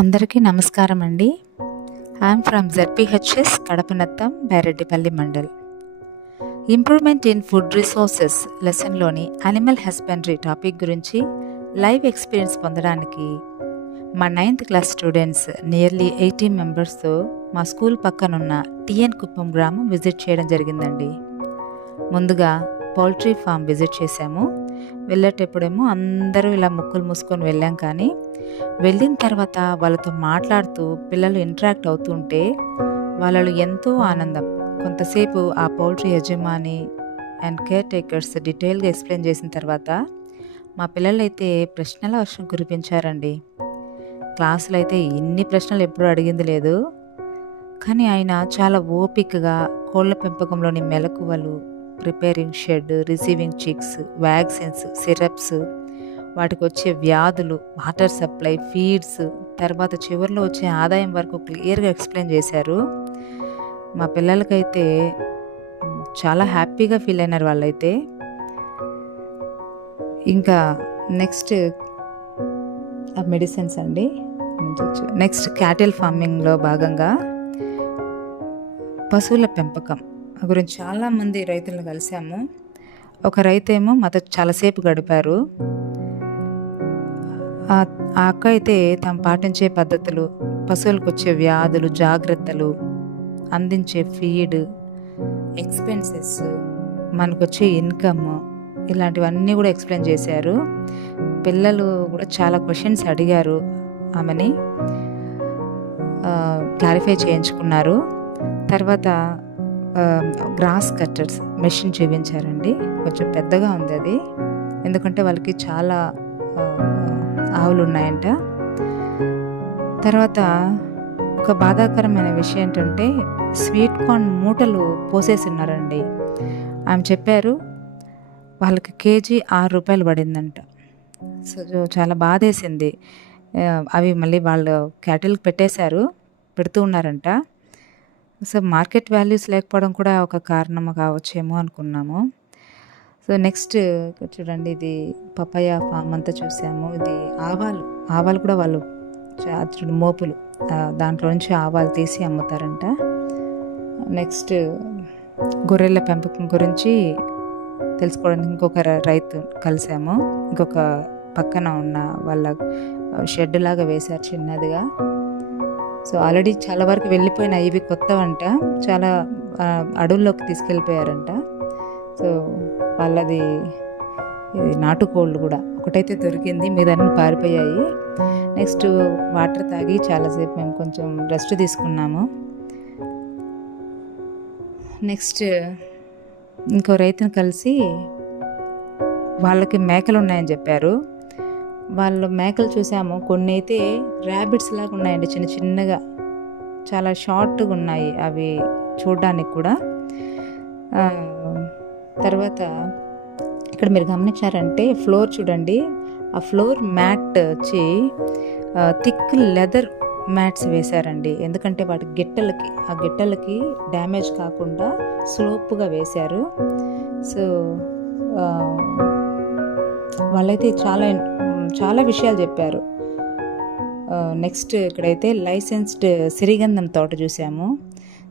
అందరికీ నమస్కారం అండి. I'm from ZPHS Kadapanattam Byreddipalli mandal. Improvement in food resources లెసన్లోని అనిమల్ హస్బెండరీ టాపిక్ గురించి లైవ్ ఎక్స్పీరియన్స్ పొందడానికి మా 9th క్లాస్ స్టూడెంట్స్ నియర్లీ 80 మెంబర్స్తో మా స్కూల్ పక్కనున్న టిఎన్ కుప్పం గ్రామం విజిట్ చేయడం జరిగిందండి. ముందుగా పౌల్ట్రీ ఫామ్ విజిట్ చేశాము. వెళ్ళేటప్పుడేమో అందరూ ఇలా ముక్కులు మూసుకొని వెళ్ళాం, కానీ వెళ్ళిన తర్వాత వాళ్ళతో మాట్లాడుతూ పిల్లలు ఇంటరాక్ట్ అవుతుంటే వాళ్ళలో ఎంతో ఆనందం. కొంతసేపు ఆ పౌల్ట్రీ యజమాని అండ్ కేర్ టేకర్స్ డీటెయిల్గా ఎక్స్ప్లెయిన్ చేసిన తర్వాత మా పిల్లలైతే ప్రశ్నల వర్షం కురిపించారండి. క్లాసులో అయితే ఇన్ని ప్రశ్నలు ఎప్పుడూ అడిగింది లేదు, కానీ ఆయన చాలా ఓపికగా కోళ్ళ పెంపకంలోని మెలకువలు, preparing shed, receiving chicks, vaccines, syrups, వాటికి వచ్చే వ్యాధులు, వాటర్ సప్లై, ఫీడ్స్, తర్వాత చివరిలో వచ్చే ఆదాయం వరకు క్లియర్గా ఎక్స్ప్లెయిన్ చేశారు. మా పిల్లలకైతే చాలా హ్యాపీగా ఫీల్ అయినారు వాళ్ళైతే. ఇంకా నెక్స్ట్ మెడిసిన్స్ అండి. నెక్స్ట్ క్యాటిల్ ఫార్మింగ్లో భాగంగా పశువుల పెంపకం గురించి చాలామంది రైతులను కలిసాము. ఒక రైతు ఏమో మాతో చాలాసేపు గడిపారు. ఆ అక్క అయితే తాము పాటించే పద్ధతులు, పశువులకు వచ్చే వ్యాధులు, జాగ్రత్తలు, అందించే ఫీడ్, ఎక్స్పెన్సెస్, మనకు వచ్చే ఇన్కమ్, ఇలాంటివన్నీ కూడా ఎక్స్ప్లెయిన్ చేశారు. పిల్లలు కూడా చాలా క్వశ్చన్స్ అడిగారు, ఆమెని క్లారిఫై చేయించుకున్నారు. తర్వాత గ్రాస్ కట్టర్స్ మెషిన్ చూపించారండి. కొంచెం పెద్దగా ఉంది అది, ఎందుకంటే వాళ్ళకి చాలా ఆవులు ఉన్నాయంట. తర్వాత ఒక బాధాకరమైన విషయం ఏంటంటే స్వీట్ కార్న్ మూటలు పోసేసి ఉన్నారండి. ఆమె చెప్పారు వాళ్ళకి కేజీ 6 రూపాయలు పడిందంట. సో చాలా బాధేసింది. అవి మళ్ళీ వాళ్ళు క్యాటిల్కి పెడుతూ ఉన్నారంట. సో మార్కెట్ వాల్యూస్ లేకపోవడం కూడా ఒక కారణం కావచ్చేమో అనుకున్నాము. సో నెక్స్ట్ చూడండి, ఇది పపాయ ఫామ్ అంతా చూసాము. ఇది ఆవాలు కూడా వాళ్ళు చూడండి మోపులు, దాంట్లో నుంచి ఆవాలు తీసి అమ్ముతారంట. నెక్స్ట్ గొర్రెల పెంపకం గురించి తెలుసుకోవడానికి ఇంకొక రైతు కలిసాము. ఇంకొక పక్కన ఉన్న వాళ్ళ షెడ్ లాగా వేశారు చిన్నదిగా. సో ఆల్రెడీ చాలా వరకు వెళ్ళిపోయినాయి, ఇవి కొత్తవంట, చాలా అడవుల్లోకి తీసుకెళ్ళిపోయారంట. సో వాళ్ళది ఇది నాటుకోళ్ళు కూడా ఒకటైతే దొరికింది, మీదన్నీ పారిపోయాయి. నెక్స్ట్ వాటర్ తాగి చాలాసేపు మేము కొంచెం రెస్ట్ తీసుకున్నాము. నెక్స్ట్ ఇంకో రైతుని కలిసి వాళ్ళకి మేకలు ఉన్నాయని చెప్పారు. వాళ్ళ మేకలు చూసాము, కొన్ని అయితే ర్యాబిట్స్ లాగా ఉన్నాయండి, చిన్న చిన్నగా, చాలా షార్ట్గా ఉన్నాయి అవి చూడడానికి కూడా. తర్వాత ఇక్కడ మీరు గమనించారంటే ఫ్లోర్ చూడండి, ఆ ఫ్లోర్ మ్యాట్ వచ్చి థిక్ లెదర్ మ్యాట్స్ వేశారండి. ఎందుకంటే వాటి గిట్టలకి డ్యామేజ్ కాకుండా స్లోప్గా వేశారు. సో వాళ్ళైతే చాలా విషయాలు చెప్పారు. నెక్స్ట్ ఇక్కడైతే లైసెన్స్డ్ సిరిగంధం తోట చూసాము.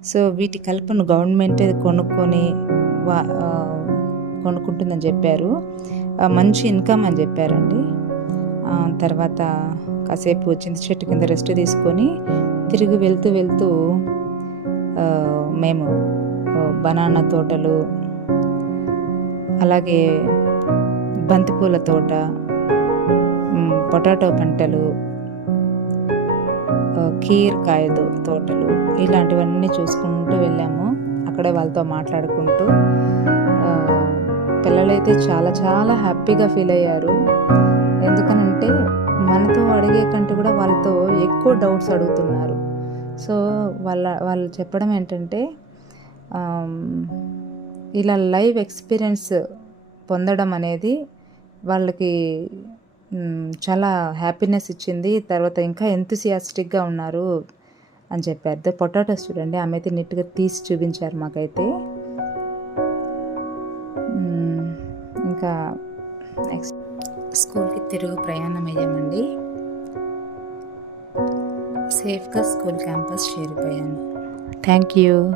సో వీటి కల్పన గవర్నమెంట్ కొనుక్కుంటుందని చెప్పారు. మంచి ఇన్కమ్ అని చెప్పారండి. తర్వాత కాసేపు చింత చెట్టు కింద రెస్ట్ తీసుకొని తిరిగి వెళ్తూ మేము బనానా తోటలు, అలాగే బంతిపూల తోట, పొటాటో పంటలు, కీరకాయ తోటలు, ఇలాంటివన్నీ చూసుకుంటూ వెళ్ళాము. అక్కడ వాళ్ళతో మాట్లాడుకుంటూ పిల్లలైతే చాలా చాలా హ్యాపీగా ఫీల్ అయ్యారు. ఎందుకనంటే మనతో అడిగే కంటే కూడా వాళ్ళతో ఎక్కువ డౌట్స్ అడుగుతున్నారు. సో వాళ్ళు చెప్పడం ఏంటంటే ఇలా లైవ్ ఎక్స్పీరియన్స్ పొందడం అనేది వాళ్ళకి చాలా హ్యాపీనెస్ ఇచ్చింది. తర్వాత ఇంకా ఎంతూసియాస్టిక్గా ఉన్నారు అని చెప్పారు. పొటాటోస్ చూడండి, ఆమె అయితే నీట్గా తీసి చూపించారు మాకైతే. ఇంకా నెక్స్ట్ స్కూల్కి తిరుగు ప్రయాణం అయ్యామండి. సేఫ్గా స్కూల్ క్యాంపస్ చేరిపోయాను. Thank you.